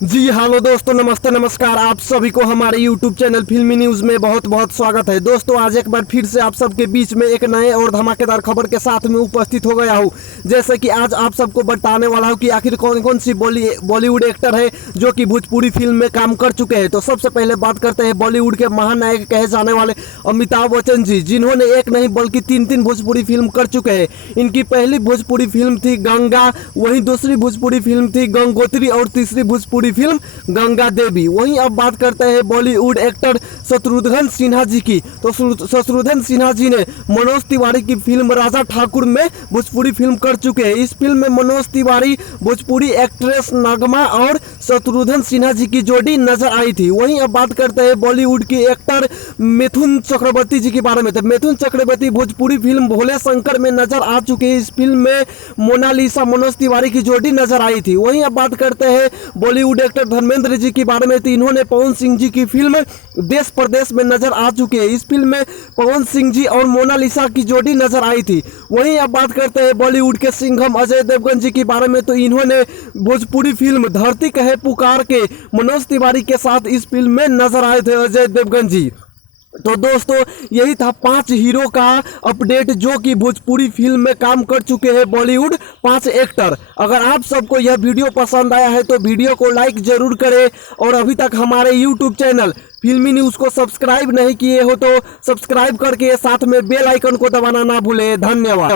जी hello दोस्तों, नमस्ते नमस्कार। आप सभी को हमारे YouTube चैनल फिल्मी न्यूज़ में बहुत बहुत स्वागत है। दोस्तों, आज एक बार फिर से आप सबके बीच में एक नए और धमाकेदार खबर के साथ में उपस्थित हो गया हूँ। जैसे कि आज आप सबको बताने वाला हूँ कि आखिर कौन कौन सी बॉलीवुड एक्टर है जो कि भोजपुरी फिल्म में काम कर चुके हैं। तो सबसे पहले बात करते हैं बॉलीवुड के महानायक कहे जाने वाले अमिताभ बच्चन जी, जिन्होंने एक नहीं बल्कि तीन भोजपुरी फिल्म कर चुके हैं। इनकी पहली भोजपुरी फिल्म थी गंगा, वहीं दूसरी भोजपुरी फिल्म थी गंगोत्री और तीसरी भोजपुरी फिल्म गंगा देवी। वहीं अब बात करते हैं बॉलीवुड एक्टर शत्रुघ्न सिन्हा जी की। तो शत्रुघ्न सिन्हा जी ने मनोज तिवारी की फिल्म राजा ठाकुर में भोजपुरी फिल्म कर चुके हैं। इस फिल्म में मनोज तिवारी, भोजपुरी एक्ट्रेस नगमा और शत्रुघ्न सिन्हा जी की जोड़ी नजर आई थी। वहीं अब बात करते हैं बॉलीवुड की एक्टर मिथुन चक्रवर्ती जी के बारे में। तो मिथुन चक्रवर्ती भोजपुरी फिल्म भोले शंकर में नजर आ चुके हैं। इस फिल्म में मोनालिसा मनोज तिवारी की जोड़ी नजर आई थी। वहीं अब बात करते हैं बॉलीवुड एक्टर धर्मेंद्र जी के बारे में। तो इन्होंने पवन सिंह जी की फिल्म देश परदेश में नजर आ चुके हैं। इस फिल्म में पवन सिंह जी और मोनालिसा की जोड़ी नजर आई थी। वहीं अब बात करते हैं बॉलीवुड के सिंघम अजय देवगन जी के बारे में। तो इन्होंने भोजपुरी फिल्म धरती कहे पुकार के मनोज तिवारी के साथ इस फिल्म में नजर आए थे अजय देवगन जी। तो दोस्तों, यही था 5 हीरो का अपडेट जो कि भोजपुरी फिल्म में काम कर चुके हैं बॉलीवुड 5 एक्टर। अगर आप सबको यह वीडियो पसंद आया है तो वीडियो को लाइक जरूर करें, और अभी तक हमारे यूट्यूब चैनल फिल्मी न्यूज़ को सब्सक्राइब नहीं किए हो तो सब्सक्राइब करके साथ में बेल आइकन को दबाना ना भूलें। धन्यवाद।